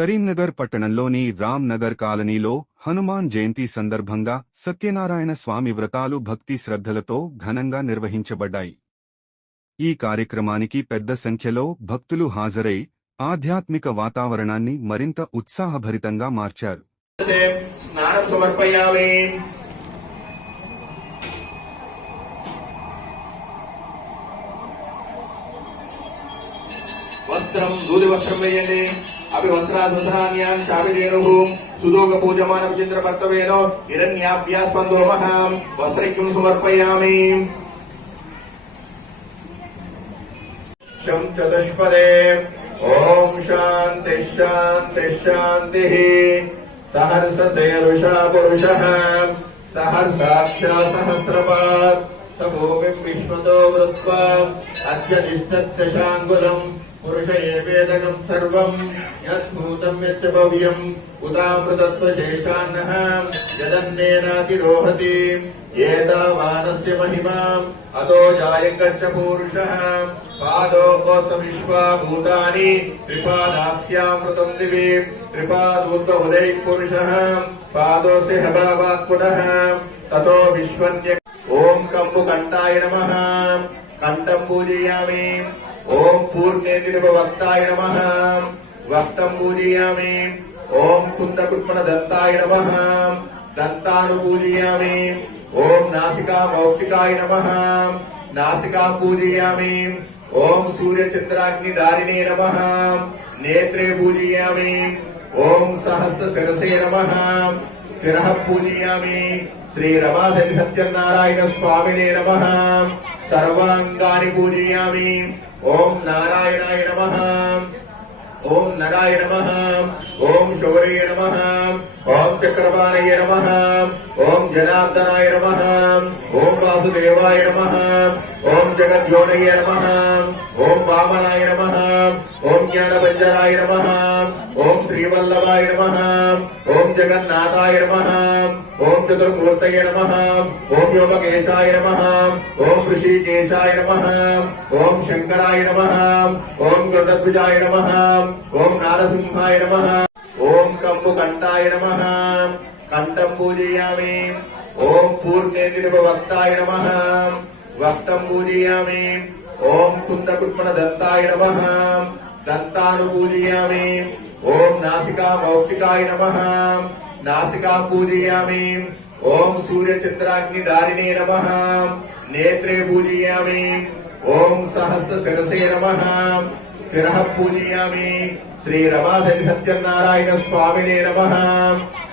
కరీంనగర్ పట్టణంలోని రామ్ నగర్ కాలనీలో హనుమాన్ జయంతి సందర్భంగా సత్యనారాయణ స్వామి వ్రతాలు భక్తి శ్రద్ధలతో ఘనంగా నిర్వహించబడ్డాయి. ఈ కార్యక్రమానికి పెద్ద సంఖ్యలో భక్తులు హాజరై ఆధ్యాత్మిక వాతావరణాన్ని మరింత ఉత్సాహభరితంగా మార్చారు. స్నానం సమర్పయామి. వస్త్రం దూది వస్త్రం వేయండి. అవి వస్త్రాధుధాన్యాన్ శావిరేణు సుదోగ పూజమాన విచింద్ర కర్తవ్యేనో హిరణ్యాభ్యాస్వందోమహాం వస్త్రైక్యం సమర్పయామి. చతుష్పదే ఓం శాంతి శాంతి శాంతి. సహర్షేరుషా పురుష సహర్షాక్షా సహస్రపాత్ సభూమి విశ్వతో వృత్వా అద్య నిష్ఠాంగులం పురుష ఏవేదగం సర్వం యద్భూతం యచ్చ భవ్యం ఉదామృతత్వశేషాన్నః యదన్నేనాతిరోహతి ఏతావానస్య మహిమాం అతో జాయకచ్చ పూరుషః పాదో కోస విశ్వా భూతాని త్రిపాదాస్యామృతం దివి త్రిపాదూర్ధ్వ ఉదయ పురుషః పాదోస్య హభావాత్ పునః తతో విశ్వన్య. ఓం కంబు కంఠాయ నమః. కంఠం పూజయామి. ఓం పూర్ణేంద్రివక్తాయ నమః. వక్తం పూజయామి. ఓం కుందకుట్మణ దంతాయ నమః. దంతాను పూజయామి. ఓం నాసికా మౌక్తికాయ నమః. నాసికాం పూజయామి. ఓం సూర్యచంద్రాగ్నిదారిణే నమః. నేత్రే పూజయామి. ఓం సహస్ర శిరసే నమః. శిరః పూజయామి. శ్రీ రమాదేవి సత్యనారాయణ స్వామినే నమః. సర్వాంగాని పూజయామి. ఓం నారాయణాయ నమః. ఓం నరాయ నమః. ఓం శౌర్య నమః. ఓం చక్రపాణయ నమః. ఓం జనార్దనాయ నమః. ఓం వాసుదేవాయ నమః. ఓం జగద్యోనయ నమః. ఓం వామనాయ నమః. ఓం జ్ఞానభంజనాయ నమః. ఓం శ్రీవల్లభాయ నమః. ఓం జగన్నాథాయ నమః. ఓం చతుర్మూర్తయ నమః. ఓం యోమకేశాయ నమః. ఓం ఋషికేశాయ నమః. ఓం శంకరాయ నమః. ఓం గరుడధ్వజాయ నమః. ఓం నారసింహాయ నమః. ఓం కంబు కంఠాయ నమః. కంఠం పూజయామి. ఓం పూర్ణేంద్రివక్తాయ నమః. వక్తం పూజయామి. ఓం కుందకుట్మణ దంతాయ నమః. దంతాను పూజయామి. ఓం నాసికా మౌక్తికాయ నమః. నాసికాం పూజయామి. ఓం సూర్యచంద్రాగ్నిదారిణే నమః. నేత్రే పూజయామి. ఓం సహస్ర శిరసే నమః. శిరః పూజయామి. శ్రీ రమాదేవి సత్యనారాయణ స్వామినే నమః.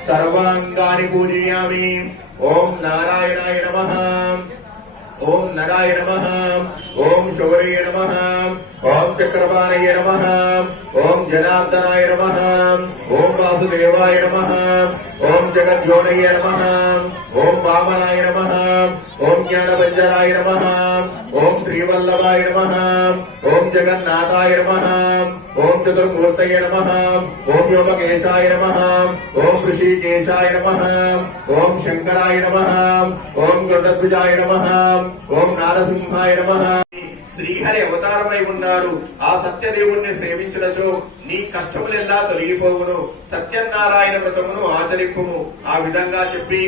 సర్వాంగాని పూజయామి. ఓం నారాయణాయ నమః. ఓం నరాయ నమః. ఓం శౌర్య నమః. ఓం చక్రపాణయ నమః. ఓం జనార్దనాయ నమః. ఓం వాసుదేవాయ నమః. ఓం జగద్యోనయ నమః. ఓం వామనాయ నమః. ఓం జ్ఞానభంజనాయ నమః. ఓం శ్రీవల్లభాయ నమః. ఓం జగన్నాథాయ నమః. ఓం చతుర్మూర్తయ నమః. ఓం యోమకేశాయ నమః. ఓం ఋషికేశాయ నమః. ఓం శంకరాయ నమః. ఓం గరుడధ్వజాయ నమః. ఓం నారసింహాయ నమః. శ్రీహరి అవతారమై ఉన్నారు. ఆ సత్యదేవుణ్ణి సేవించినచో నీ కష్టములెల్లా తొలగిపోవును. సత్యనారాయణ వ్రతమును ఆచరింపుము. ఆ విధంగా చెప్పి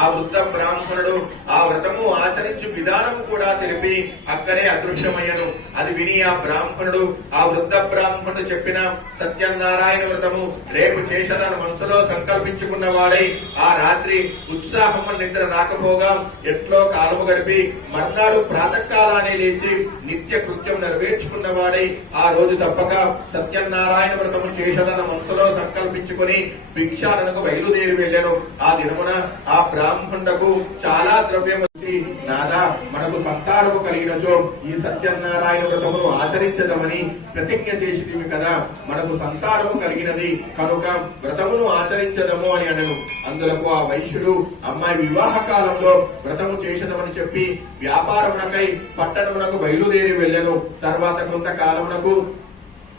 ఆ వృద్ధ బ్రాహ్మణుడు ఆ వ్రతము ఆచరించు విధానము కూడా తెలిపి అక్కడే అదృశ్యమయ్యను. అది విని ఆ బ్రాహ్మణుడు ఆ వృద్ధ బ్రాహ్మణుడు చెప్పిన సత్యనారాయణ వ్రతము రేపు చేసేదని మనసులో సంకల్పించుకున్న వాడై ఆ రాత్రి ఉత్సాహము నిద్ర రాకపోగా ఎట్లో కాలము గడిపి మర్నాడు ప్రాతకాలానే లేచి నిత్య కృత్యం నెరవేర్చుకున్న వాడై ఆ రోజు తప్పక సత్యనారాయణ వ్రతము చేసేదన్న మనసులో సంకల్పించుకుని భిక్షాటనకు బయలుదేరి వెళ్ళాను. ఆ దినమున ఆ బ్రాహ్మణులకు చాలా ద్రవ్యం వచ్చి, నాదా మనకు సంతానము కలిగినచో ఈ సత్యనారాయణ వ్రతమును ఆచరించదమని ప్రతిజ్ఞ చేసినవి కదా, మనకు సంతానము కలిగినది కనుక వ్రతమును ఆచరించదము అని అనను. అందులకు ఆ వైశ్యుడు అమ్మాయి వివాహ కాలంలో వ్రతము చేసదమని చెప్పి వ్యాపారమునకై పట్టణమునకు బయలుదేరి వెళ్ళెను. తర్వాత కొంతకాలమునకు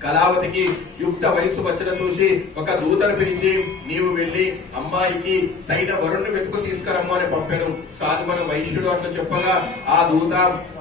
కళావతికి యుక్త వయసు వచ్చడం చూసి ఒక దూతను పిలిచి నీవు వెళ్లి అమ్మాయికి తైన వరుణ్ణి వెతుకు తీసుకురమ్మ అని పంపాను. సాధువన వైశ్యుడు అట్లా చెప్పగా ఆ దూత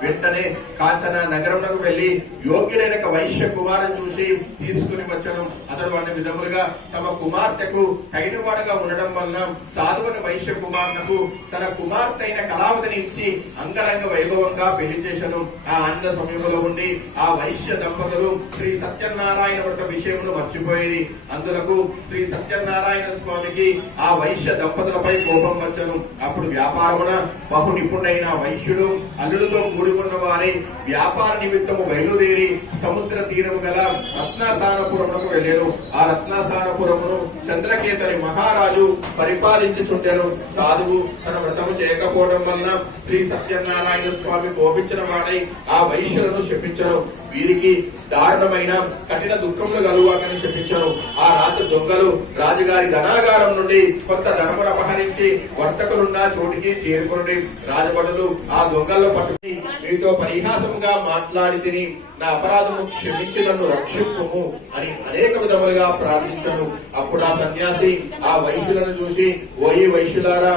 వెంటనే కాంచన నగరంలోకి వెళ్లి యోగ్యుడైన ఒక వైశ్య కుమారుని చూసి తీసుకుని వచ్చను. అతడు వాటి విధములుగా తమ కుమార్తెకు తైనవాడగా ఉండడం వలన సాధువన వైశ్య కుమార్తెకు తన కుమార్తె అయిన కళావతిని ఇచ్చి అంగరంగ వైభవంగా పెళ్లి చేశను. ఆ అన్న సమయంలో ఉండి ఆ వైశ్య దంపతులు శ్రీ సత్యనారాయణ వ్రత విషయమును మర్చిపోయేది. అందులకు శ్రీ సత్యనారాయణ స్వామికి ఆ వైశ్య దంపతులపై కోపం వచ్చను. అప్పుడు వ్యాపారమున బహు నిపుణుడైన వైశ్యుడు అల్లుడితో కూడుకున్న వారి వ్యాపార నిమిత్తము బయలుదేరి సముద్ర తీరము గల రత్నాసానపురమునకు వెళ్ళాను. ఆ రత్నాసానపురమును చంద్రకేతని మహారాజు పరిపాలించుచుండెను. సాధువు తన వ్రతము చేయకపోవడం వలన శ్రీ సత్యనారాయణ స్వామి కోపించిన వాడై ఆ వైశ్యులను శపించను. వీరికి దారుణమైన కఠిన దుఃఖములు కలుగువాకని శపించను. ఆ రాత్రి దొంగలు రాజుగారి ధనాగారం నుండి కొంత ధనమును అపహరించి వర్తకులున్న చోటికి చేరుకుని రాజభటులు ఆ దొంగల్లో పట్టుకుని మీతో పరిహాసంగా మాట్లాడి తిని నా అపరాధము క్షమించి నన్ను రక్షింపుము అని అనేక విధములుగా ప్రార్థించను. అప్పుడు ఆ సన్యాసి ఆ వైశ్యులను చూసి ఓయి వైశ్యులారా,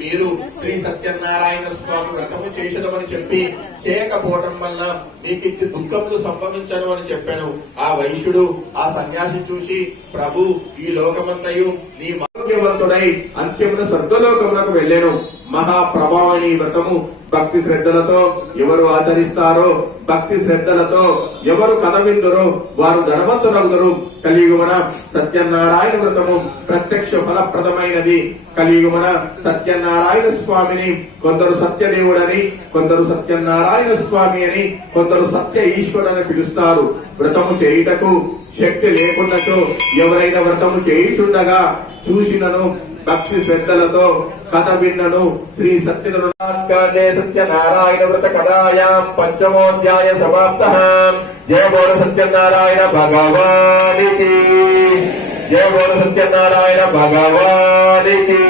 మీరు శ్రీ సత్యనారాయణ స్వామి వ్రతము చేసదమని చెప్పి చేయకపోవడం వల్ల మీకు ఇట్టి దుఃఖములు సంభవించను అని చెప్పాను. ఆ వైశ్యుడు ఆ సన్యాసి చూసి ప్రభు ఈ లోకమంతయు నీ ఆరోగ్యవంతుడై అంత్యమున స్వర్గలోకమునకు వెళ్ళాను. మహాప్రభావని వ్రతము భక్తి శ్రద్ధలతో ఎవరు ఆచరిస్తారో, భక్తి శ్రద్ధలతో ఎవరు కథ విందురో వారు ధనవంతులగుదరు. కలియుగమున సత్యనారాయణ వ్రతము ప్రత్యక్ష ఫలప్రదమైనది. కలియుగమున సత్యనారాయణ స్వామిని కొందరు సత్యదేవుడని, కొందరు సత్యనారాయణ స్వామి అని, కొందరు సత్య ఈశ్వరుడని పిలుస్తారు. వ్రతము చేయుటకు శక్తి లేకున్నచో ఎవరైనా వ్రతము చేయుచుండగా చూసినను భక్తి శ్రద్ధలతో కథ విన్నను. శ్రీ సత్యనారాయణ వ్రత కథాయాం పంచమోధ్యాయ సమాప్తః. జయ బోలో సత్యనారాయణ భగవానికి, జయ బోలో సత్యనారాయణ భగవానికి.